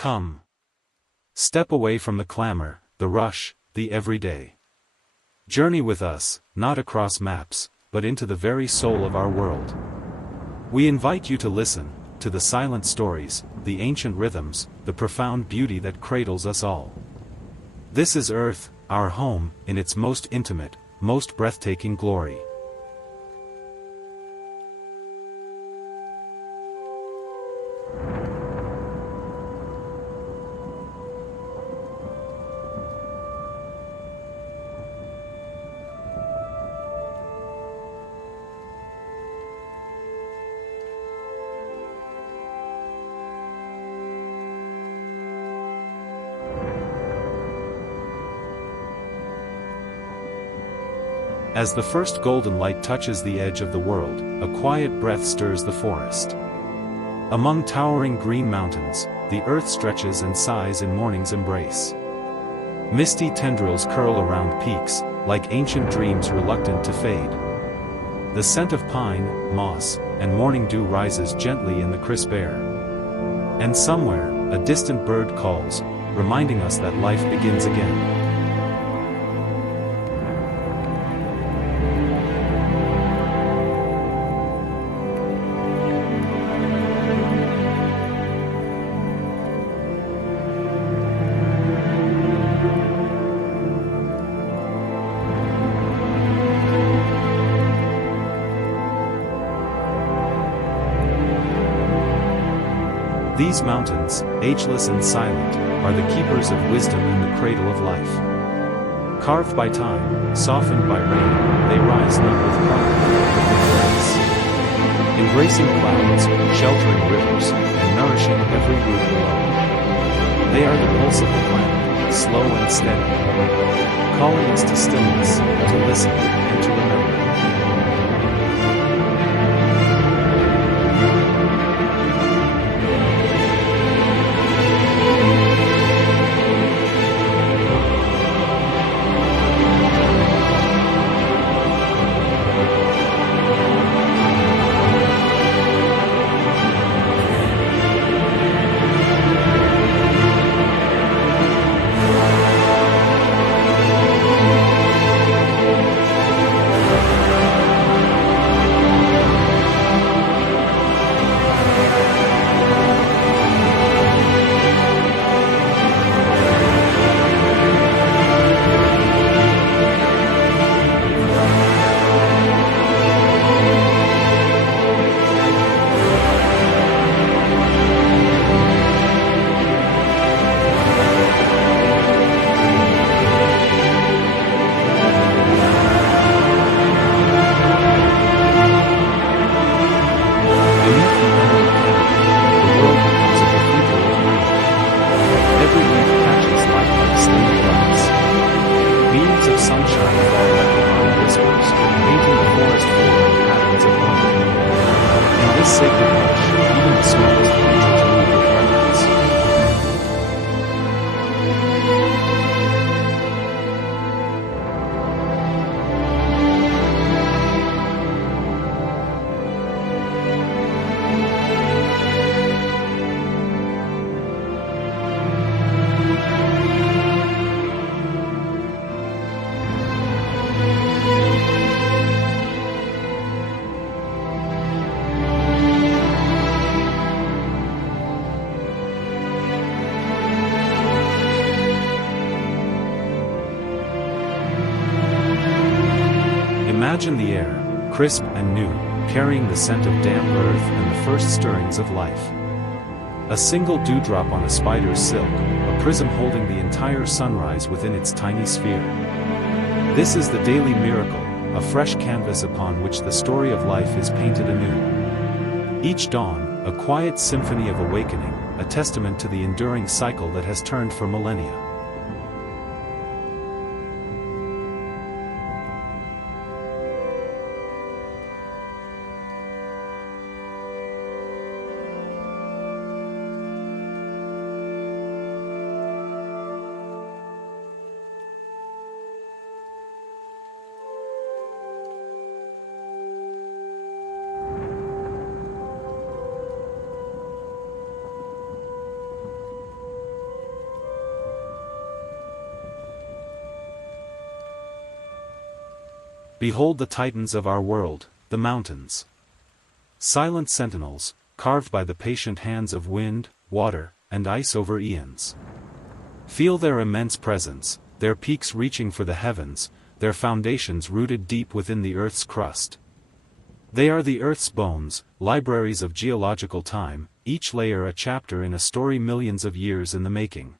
Come. Step away from the clamor, the rush, the everyday. Journey with us, not across maps, but into the very soul of our world. We invite you to listen, to the silent stories, the ancient rhythms, the profound beauty that cradles us all. This is Earth, our home, in its most intimate, most breathtaking glory. As the first golden light touches the edge of the world, a quiet breath stirs the forest. Among towering green mountains, the earth stretches and sighs in morning's embrace. Misty tendrils curl around peaks, like ancient dreams reluctant to fade. The scent of pine, moss, and morning dew rises gently in the crisp air. And somewhere, a distant bird calls, reminding us that life begins again. These mountains, ageless and silent, are the keepers of wisdom and the cradle of life. Carved by time, softened by rain, they rise not with pride, but with grace. Embracing clouds, sheltering rivers, and nourishing every root below. They are the pulse of the planet, slow and steady, calling us to stillness, to listen, and to remember. Imagine the air, crisp and new, carrying the scent of damp earth and the first stirrings of life. A single dewdrop on a spider's silk, a prism holding the entire sunrise within its tiny sphere. This is the daily miracle, a fresh canvas upon which the story of life is painted anew. Each dawn, a quiet symphony of awakening, a testament to the enduring cycle that has turned for millennia. Behold the titans of our world, the mountains. Silent sentinels, carved by the patient hands of wind, water, and ice over eons. Feel their immense presence, their peaks reaching for the heavens, their foundations rooted deep within the earth's crust. They are the earth's bones, libraries of geological time, each layer a chapter in a story millions of years in the making.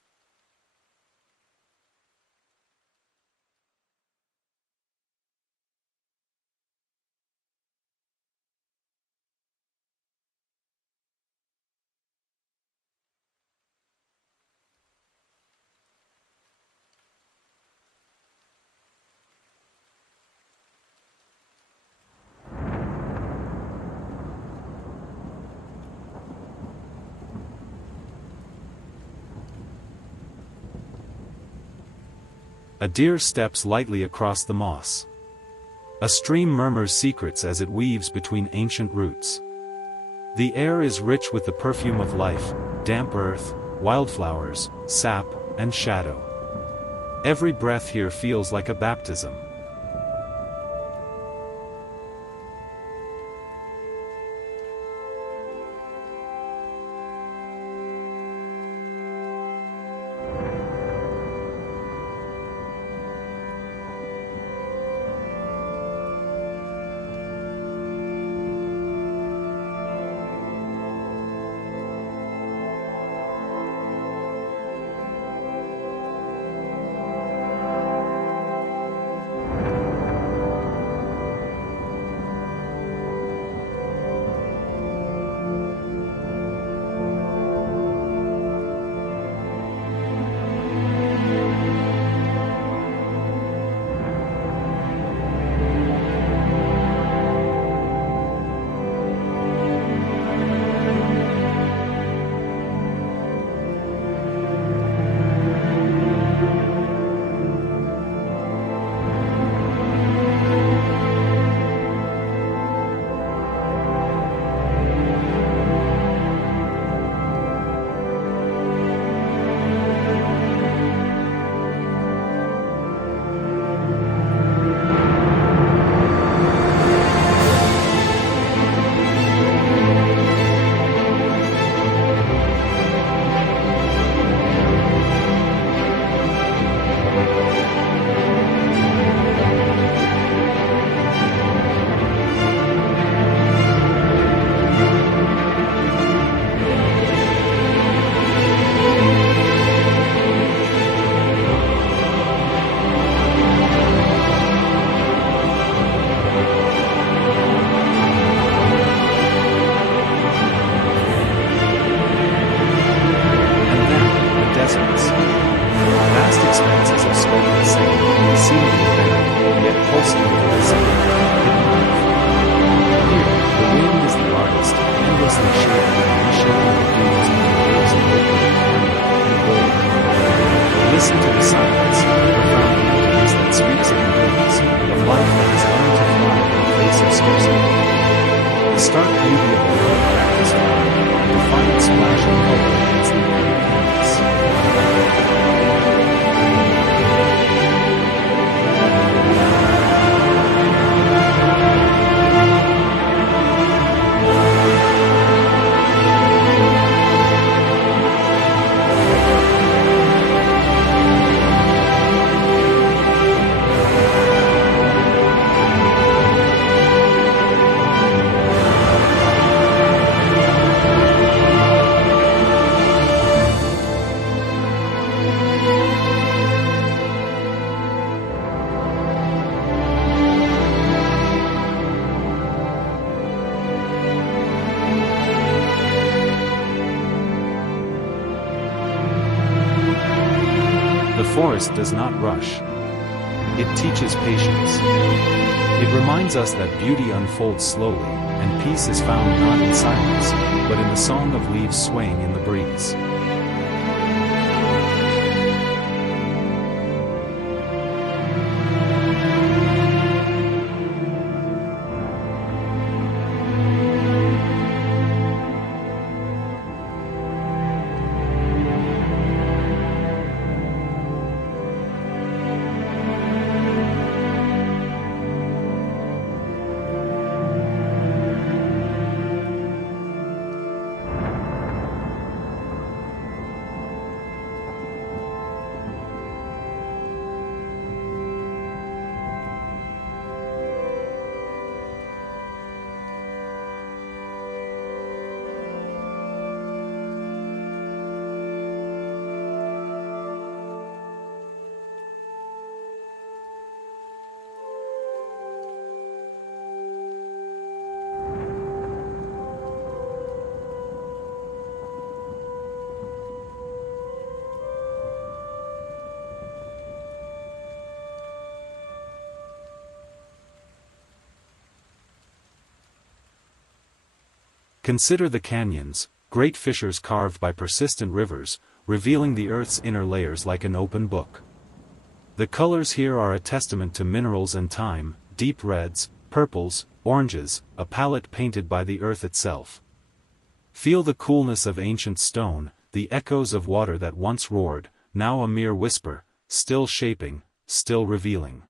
A deer steps lightly across the moss. A stream murmurs secrets as it weaves between ancient roots. The air is rich with the perfume of life, damp earth, wildflowers, sap, and shadow. Every breath here feels like a baptism. The forest does not rush. It teaches patience. It reminds us that beauty unfolds slowly, and peace is found not in silence, but in the song of leaves swaying in the breeze. Consider the canyons, great fissures carved by persistent rivers, revealing the Earth's inner layers like an open book. The colors here are a testament to minerals and time, deep reds, purples, oranges, a palette painted by the Earth itself. Feel the coolness of ancient stone, the echoes of water that once roared, now a mere whisper, still shaping, still revealing.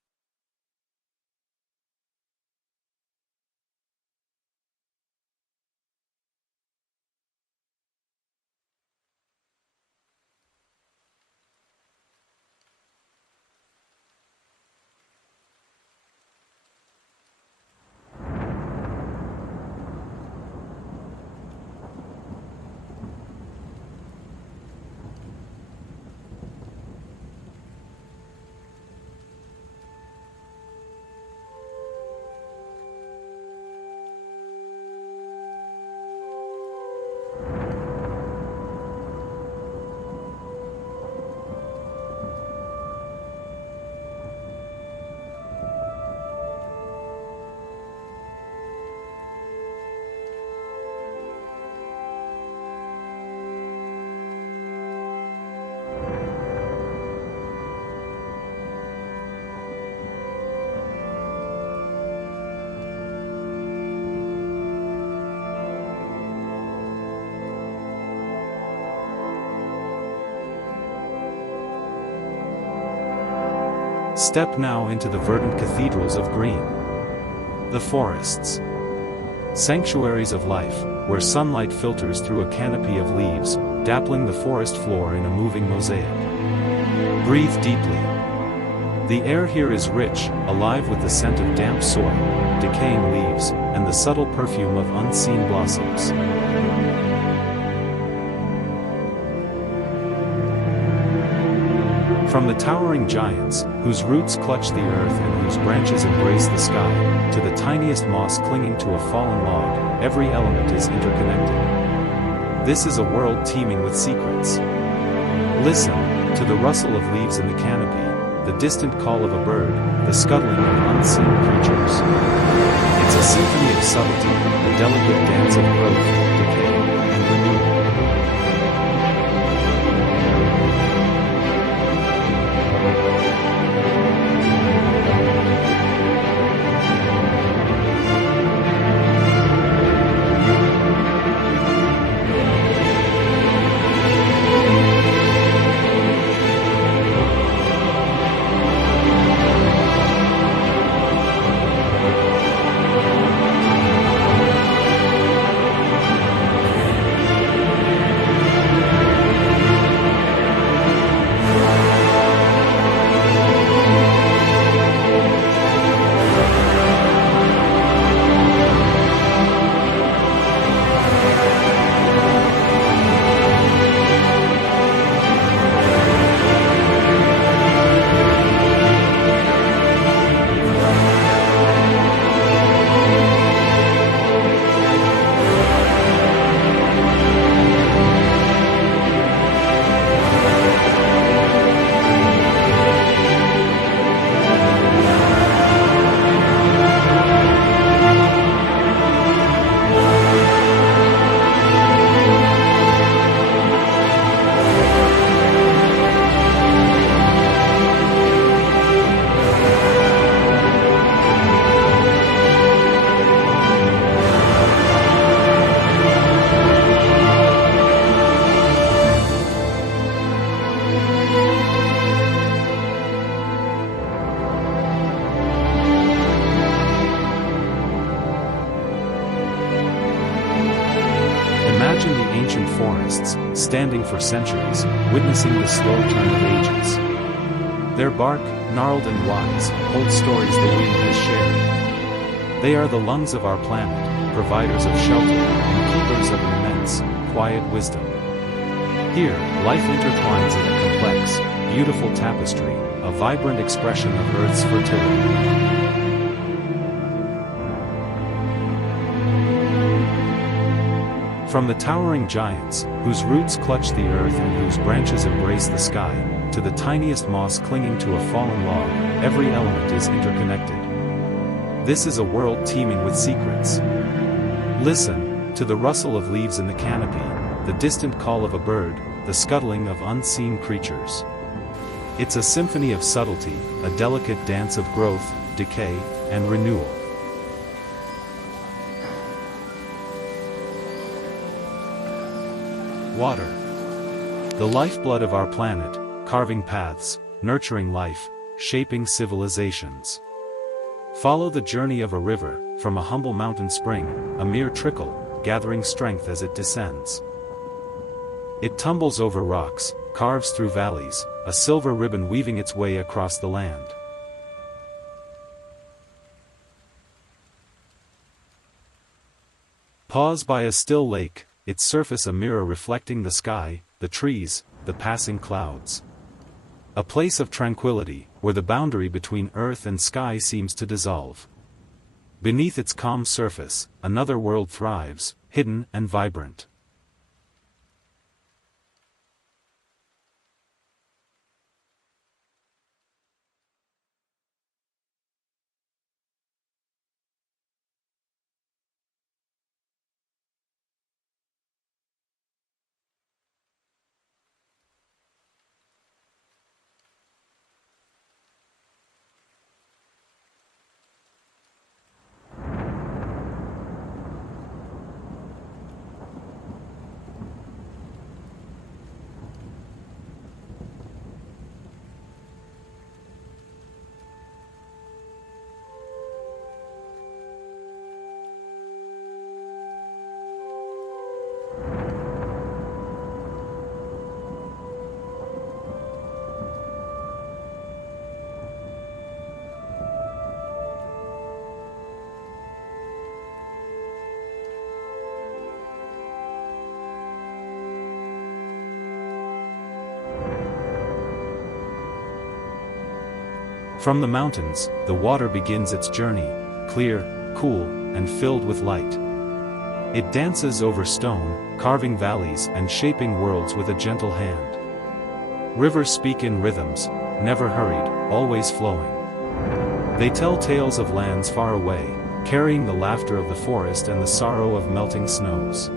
Step now into the verdant cathedrals of green. The forests. Sanctuaries of life, where sunlight filters through a canopy of leaves, dappling the forest floor in a moving mosaic. Breathe deeply. The air here is rich, alive with the scent of damp soil, decaying leaves, and the subtle perfume of unseen blossoms. From the towering giants, whose roots clutch the earth and whose branches embrace the sky, to the tiniest moss clinging to a fallen log, every element is interconnected. This is a world teeming with secrets. Listen to the rustle of leaves in the canopy, the distant call of a bird, the scuttling of unseen creatures. It's a symphony of subtlety, a delicate dance of growth, decay, and renewal. Imagine the ancient forests, standing for centuries, witnessing the slow turn of ages. Their bark, gnarled and wise, hold stories the wind has shared. They are the lungs of our planet, providers of shelter, and keepers of an immense, quiet wisdom. Here, life intertwines in a complex, beautiful tapestry, a vibrant expression of Earth's fertility. From the towering giants, whose roots clutch the earth and whose branches embrace the sky, to the tiniest moss clinging to a fallen log, every element is interconnected. This is a world teeming with secrets. Listen To the rustle of leaves in the canopy, the distant call of a bird, the scuttling of unseen creatures. It's a symphony of subtlety, a delicate dance of growth, decay, and renewal. Water. The lifeblood of our planet, carving paths, nurturing life, shaping civilizations. Follow the journey of a river, from a humble mountain spring, a mere trickle, gathering strength as it descends. It tumbles over rocks, carves through valleys, a silver ribbon weaving its way across the land. Pause by a still lake, its surface a mirror reflecting the sky, the trees, the passing clouds. A place of tranquility, where the boundary between earth and sky seems to dissolve. Beneath its calm surface, another world thrives, hidden and vibrant. From the mountains, the water begins its journey, clear, cool, and filled with light. It dances over stone, carving valleys and shaping worlds with a gentle hand. Rivers speak in rhythms, never hurried, always flowing. They tell tales of lands far away, carrying the laughter of the forest and the sorrow of melting snows.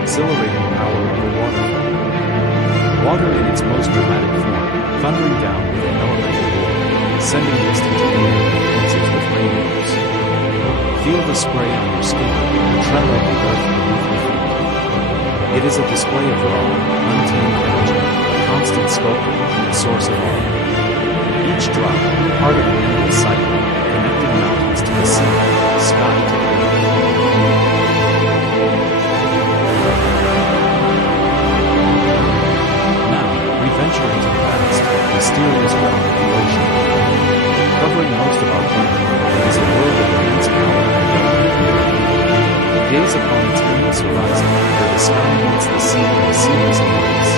Exhilarating power of the water. Water in its most dramatic form, thundering down with an elemental roar, sending Misty to the air and dances with rainbows. Feel the spray on your skin, the tremor of the earth beneath your feet. It is a display of raw, untamed energy, a constant sculptor, the source of all. Each drop, part of an endless cycle, connecting mountains to the sea, sky to the earth. Venture into the vast, mysterious realm of the ocean. Covering most of our planet, it is a world of immense power and wonder. Gaze upon its endless horizon, where the sky meets the sea in a seamless embrace.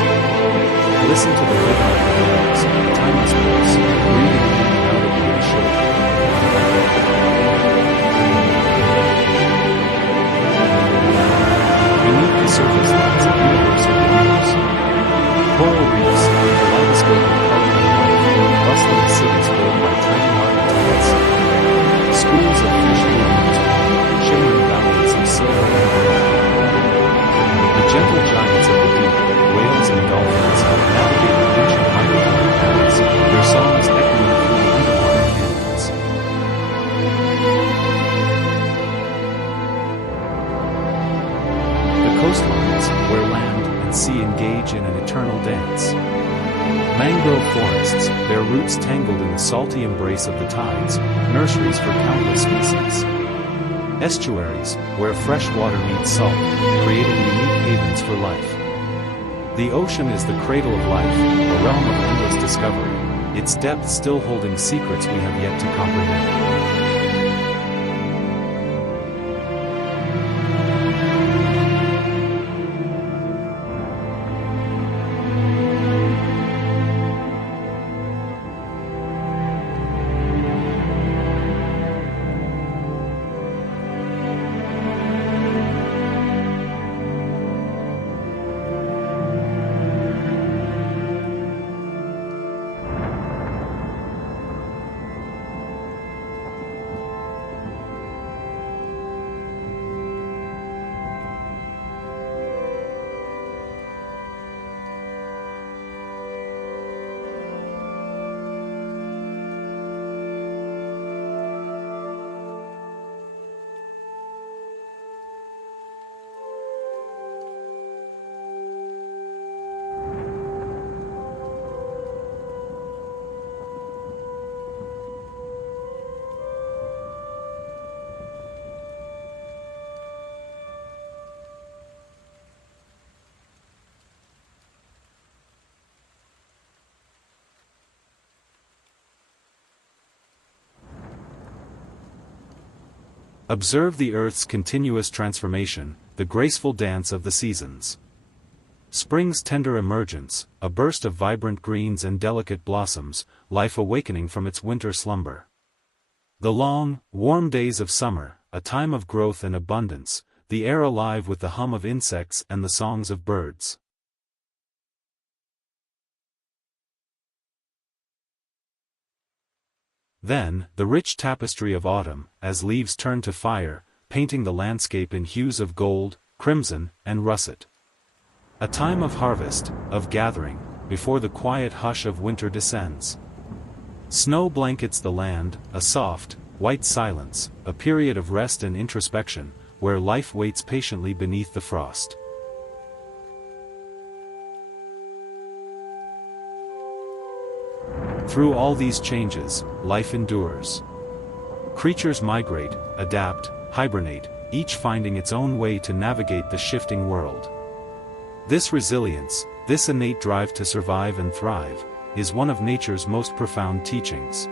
Listen to the rhythm of the waves, timeless course, breathing in and out of your shore. Beneath the surface lies a universe of wonders. Coral reefs, a kaleidoscope of color and light, bustling cities filled by tiny marble tides. Schools of fish blooms, shimmering valleys of silver and gold. The gentle giants of the deep, whales and dolphins, navigating ancient migratory paths, their songs echoing through the underwater canyons. The coastlines, where land and sea engage in an eternal dance. Mangrove forests, their roots tangled in the salty embrace of the tides, nurseries for countless species. Estuaries, where fresh water meets salt, creating unique havens for life. The ocean is the cradle of life, a realm of endless discovery, its depths still holding secrets we have yet to comprehend. Observe the Earth's continuous transformation, the graceful dance of the seasons. Spring's tender emergence, a burst of vibrant greens and delicate blossoms, life awakening from its winter slumber. The long, warm days of summer, a time of growth and abundance, the air alive with the hum of insects and the songs of birds. Then, the rich tapestry of autumn, as leaves turn to fire, painting the landscape in hues of gold, crimson, and russet. A time of harvest, of gathering, before the quiet hush of winter descends. Snow blankets the land, a soft, white silence, a period of rest and introspection, where life waits patiently beneath the frost. Through all these changes, life endures. Creatures migrate, adapt, hibernate, each finding its own way to navigate the shifting world. This resilience, this innate drive to survive and thrive, is one of nature's most profound teachings.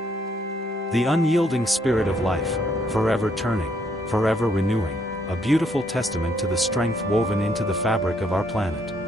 The unyielding spirit of life, forever turning, forever renewing, a beautiful testament to the strength woven into the fabric of our planet.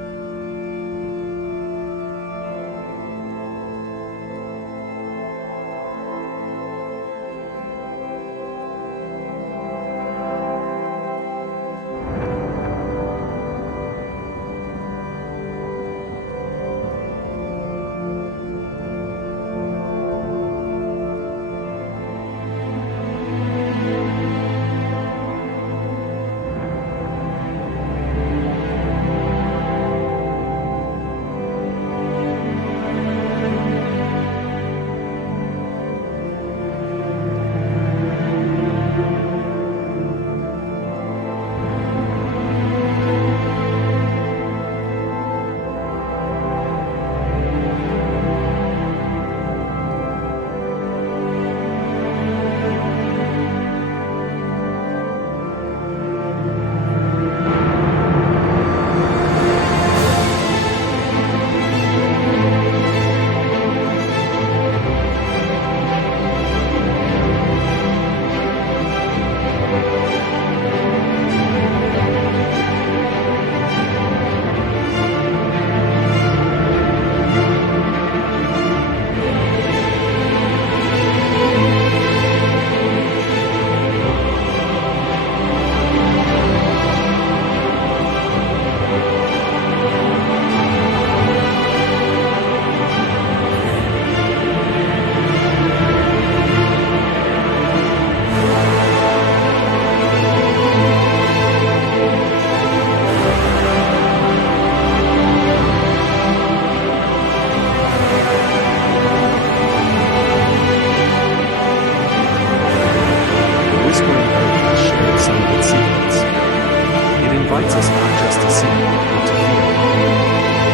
invites us not just to see, but to feel.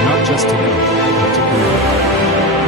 Not just to know, but to believe.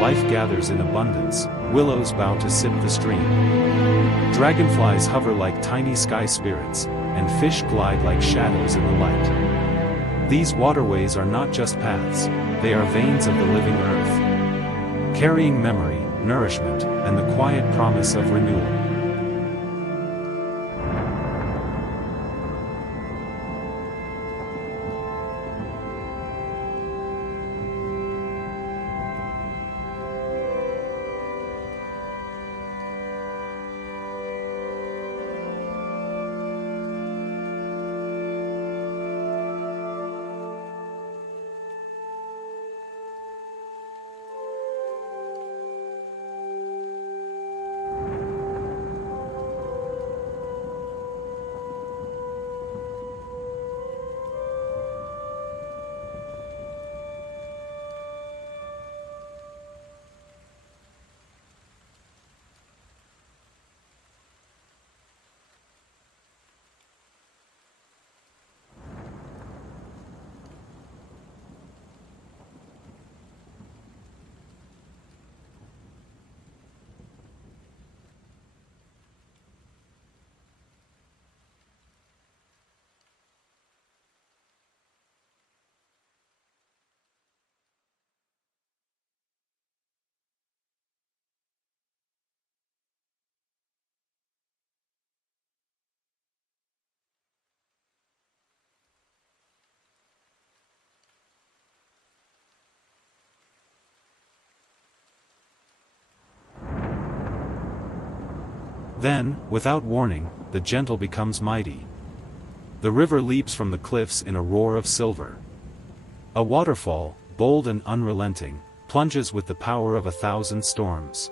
life gathers in abundance, willows bow to sip the stream. Dragonflies hover like tiny sky spirits, and fish glide like shadows in the light. These waterways are not just paths, they are veins of the living earth, carrying memory, nourishment, and the quiet promise of renewal. Then, without warning, the gentle becomes mighty. The river leaps from the cliffs in a roar of silver. A waterfall, bold and unrelenting, plunges with the power of 1,000 storms.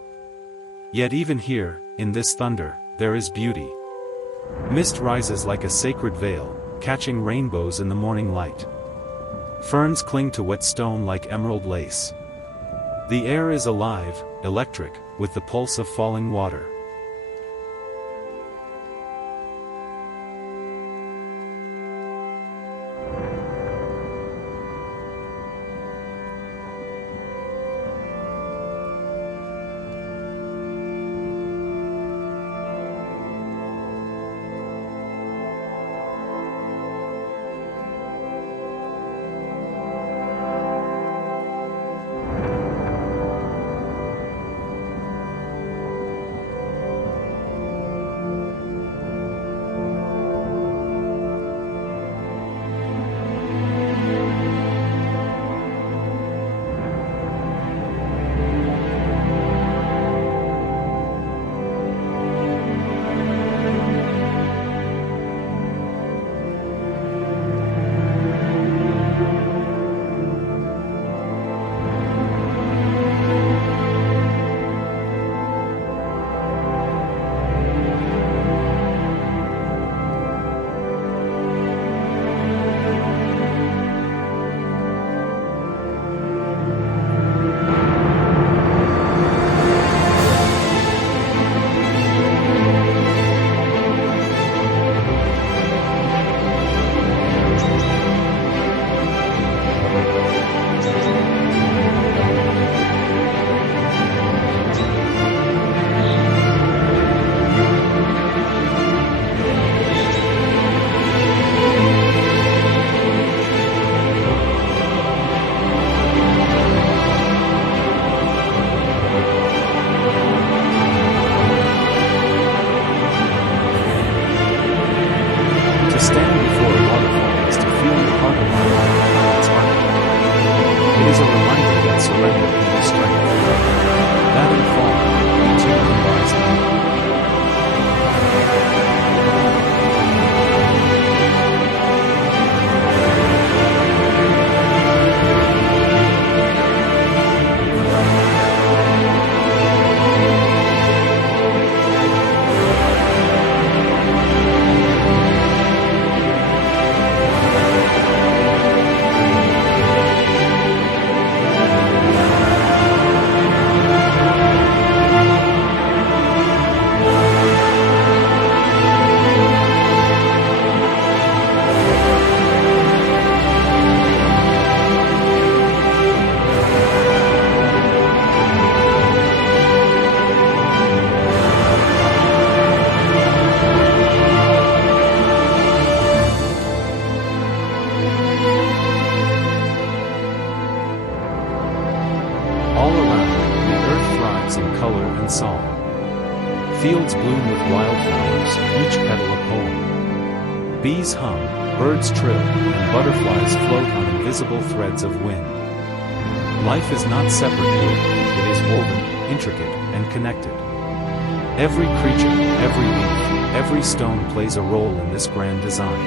Yet even here, in this thunder, there is beauty. Mist rises like a sacred veil, catching rainbows in the morning light. Ferns cling to wet stone like emerald lace. The air is alive, electric, with the pulse of falling water. All around, the earth thrives in color and song. Fields bloom with wildflowers, each petal a poem. Bees hum, birds trill, and butterflies float on invisible threads of wind. Life is not separate here, it is woven, intricate, and connected. Every creature, every leaf, every stone plays a role in this grand design.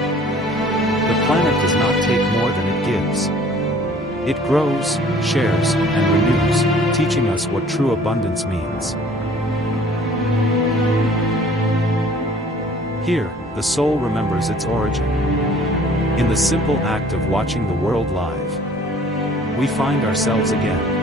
The planet does not take more than it gives. It grows, shares, and renews, teaching us what true abundance means. Here, the soul remembers its origin. In the simple act of watching the world live, we find ourselves again.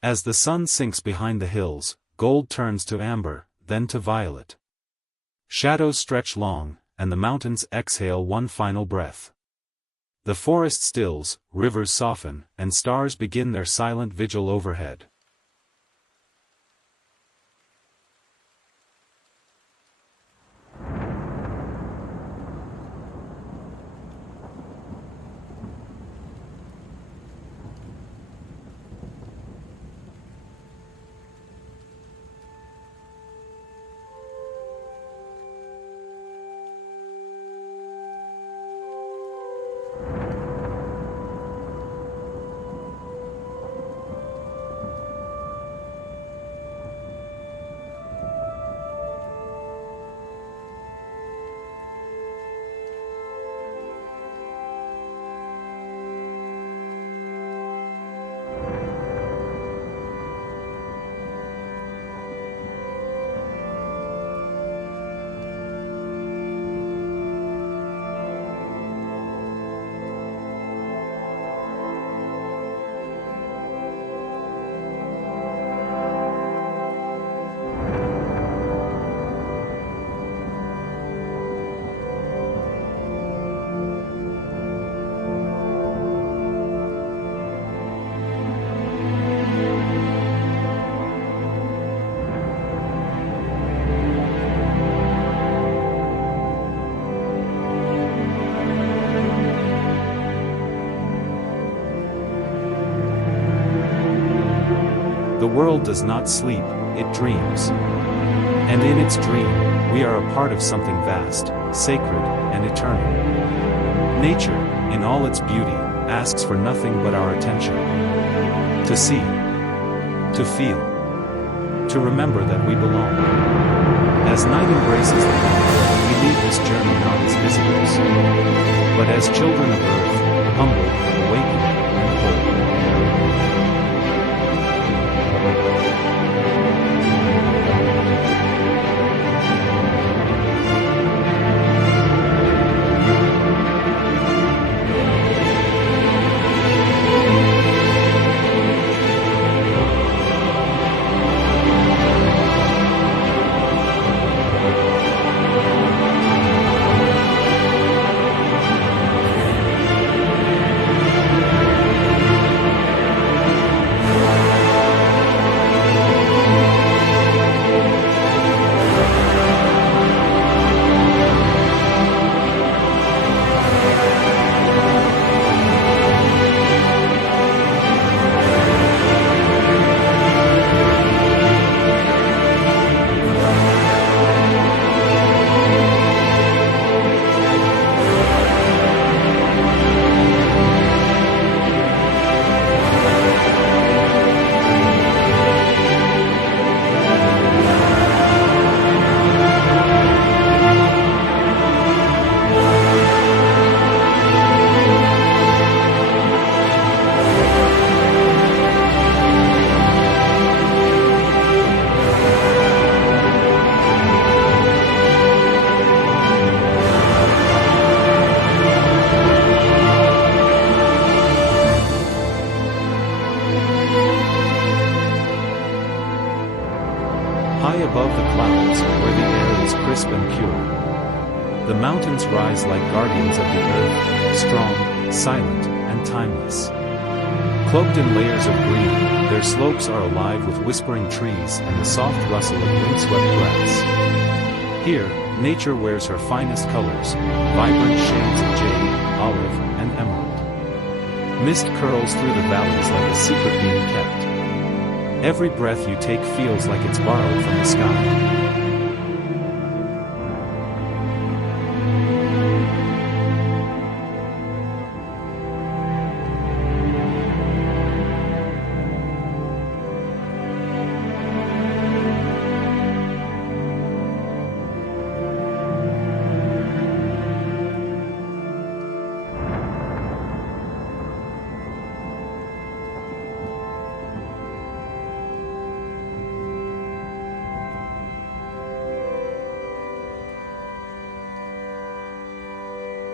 As the sun sinks behind the hills, gold turns to amber, then to violet. Shadows stretch long, and the mountains exhale one final breath. The forest stills, rivers soften, and stars begin their silent vigil overhead. The world does not sleep, it dreams. And in its dream, we are a part of something vast, sacred, and eternal. Nature, in all its beauty, asks for nothing but our attention. To see, to feel, to remember that we belong. As night embraces the morning, we leave this journey not as visitors, but as children of earth, humble, awakened, and whole. high above the clouds, where the air is crisp and pure. The mountains rise like guardians of the earth, strong, silent, and timeless. Cloaked in layers of green, their slopes are alive with whispering trees and the soft rustle of windswept grass. Here, nature wears her finest colors, vibrant shades of jade, olive, and emerald. Mist curls through the valleys like a secret being kept. Every breath you take feels like it's borrowed from the sky.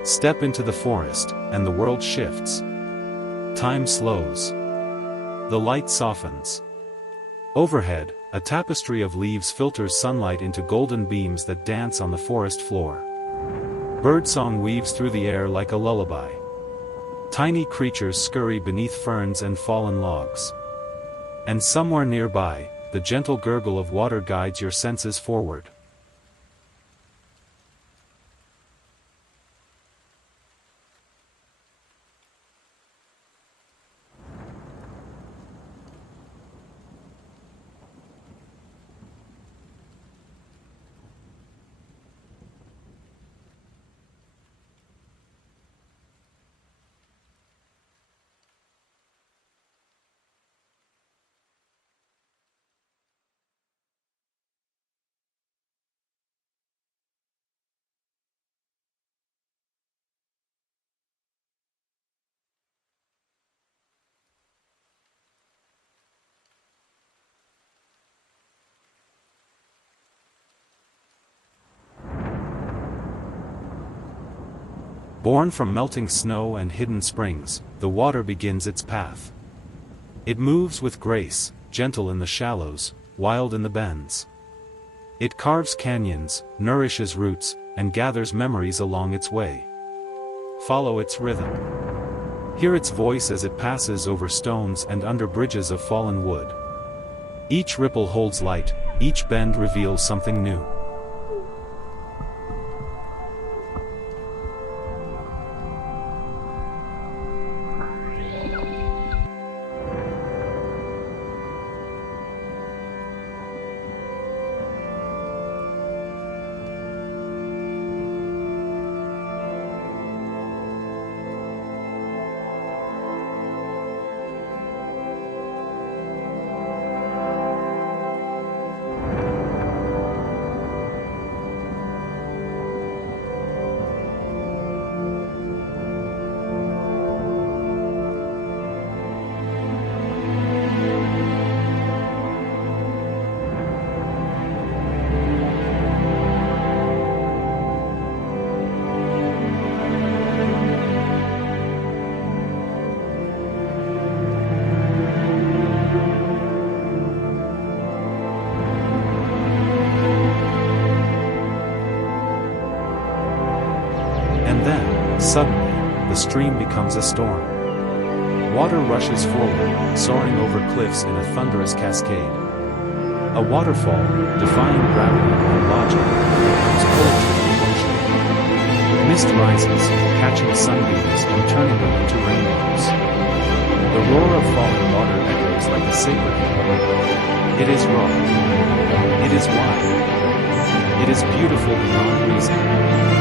Step into the forest, and the world shifts. Time slows. The light softens. Overhead, a tapestry of leaves filters sunlight into golden beams that dance on the forest floor. Birdsong weaves through the air like a lullaby. Tiny creatures scurry beneath ferns and fallen logs. And somewhere nearby, the gentle gurgle of water guides your senses forward. Born from melting snow and hidden springs, the water begins its path. It moves with grace, gentle in the shallows, wild in the bends. It carves canyons, nourishes roots, and gathers memories along its way. Follow its rhythm. Hear its voice as it passes over stones and under bridges of fallen wood. Each ripple holds light, each bend reveals something new. Suddenly, the stream becomes a storm. Water rushes forward, soaring over cliffs in a thunderous cascade. A waterfall, defying gravity and logic, becomes poetry in motion. Mist rises, catching sunbeams and turning them into rainbows. The roar of falling water echoes like a sacred hymn. It is raw. It is wide. It is beautiful beyond reason.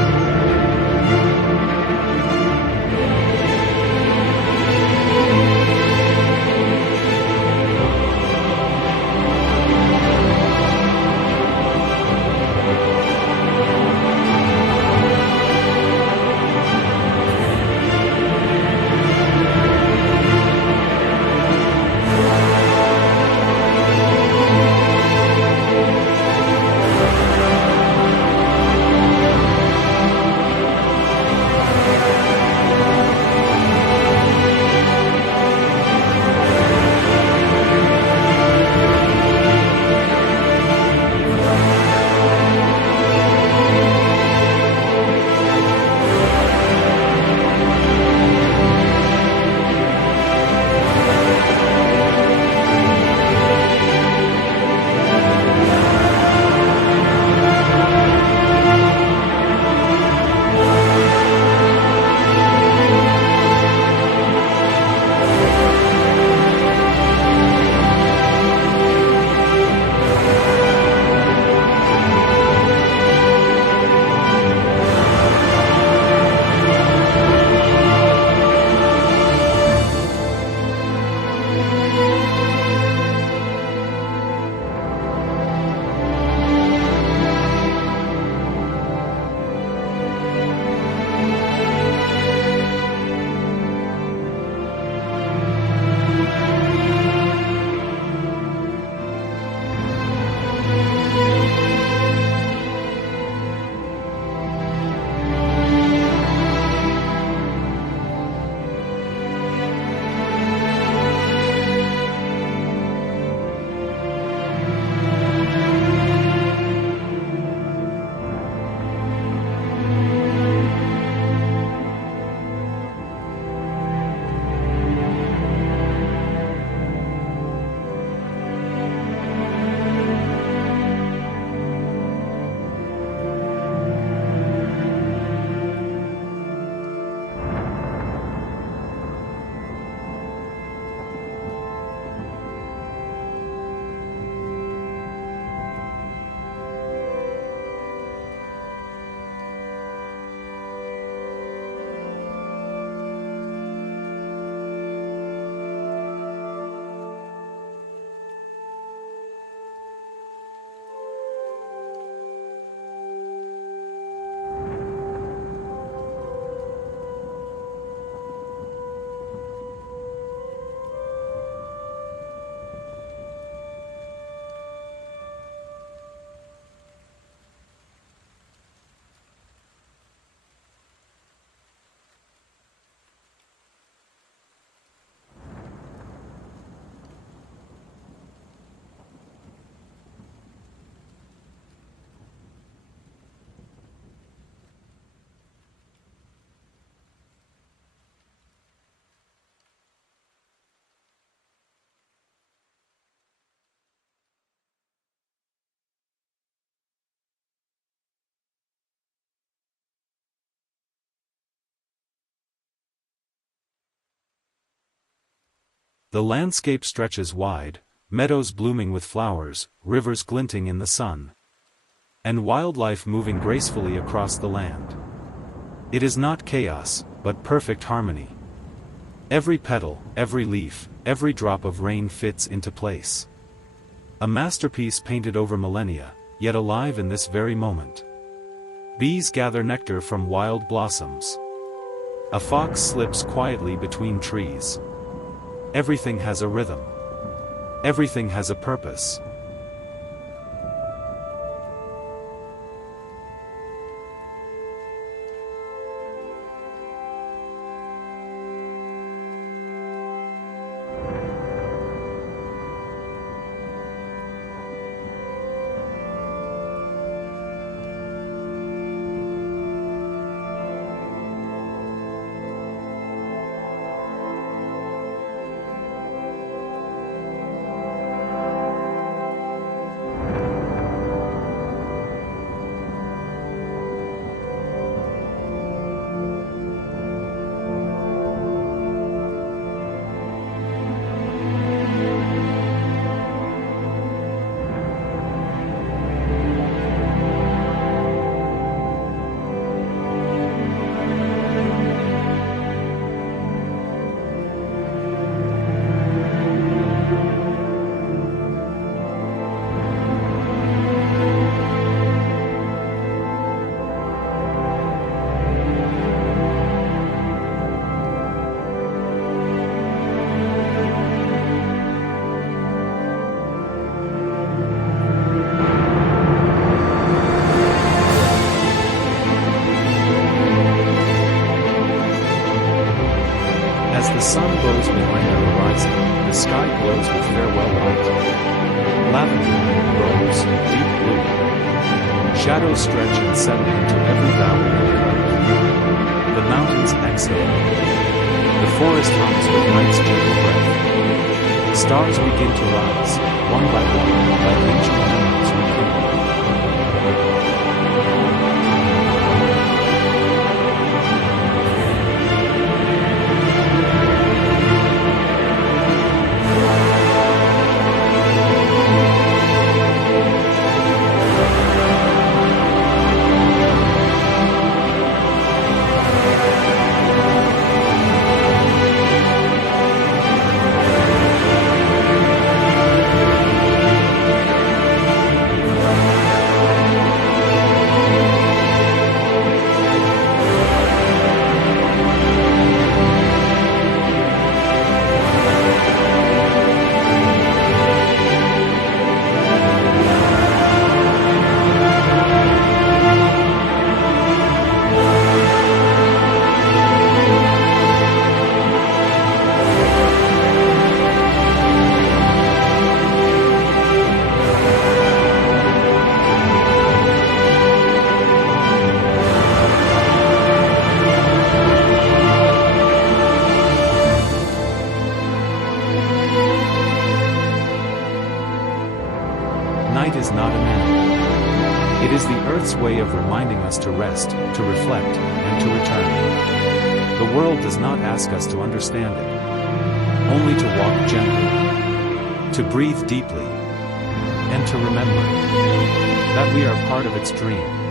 The landscape stretches wide, meadows blooming with flowers, rivers glinting in the sun, and wildlife moving gracefully across the land. It is not chaos, but perfect harmony. Every petal, every leaf, every drop of rain fits into place. A masterpiece painted over millennia, yet alive in this very moment. Bees gather nectar from wild blossoms. A fox slips quietly between trees. Everything has a rhythm. Everything has a purpose. As the sun glows behind the horizon, the sky glows with farewell light. Lavender, rose, deep blue. Shadows stretch and settle into every valley and curve. The mountains exhale. The forest hums with night's gentle breath. Stars begin to rise, one by one, like ancient memories rekindled. Night is not an end. It is the Earth's way of reminding us to rest, to reflect, and to return. The world does not ask us to understand it, only to walk gently, to breathe deeply, and to remember that we are part of its dream.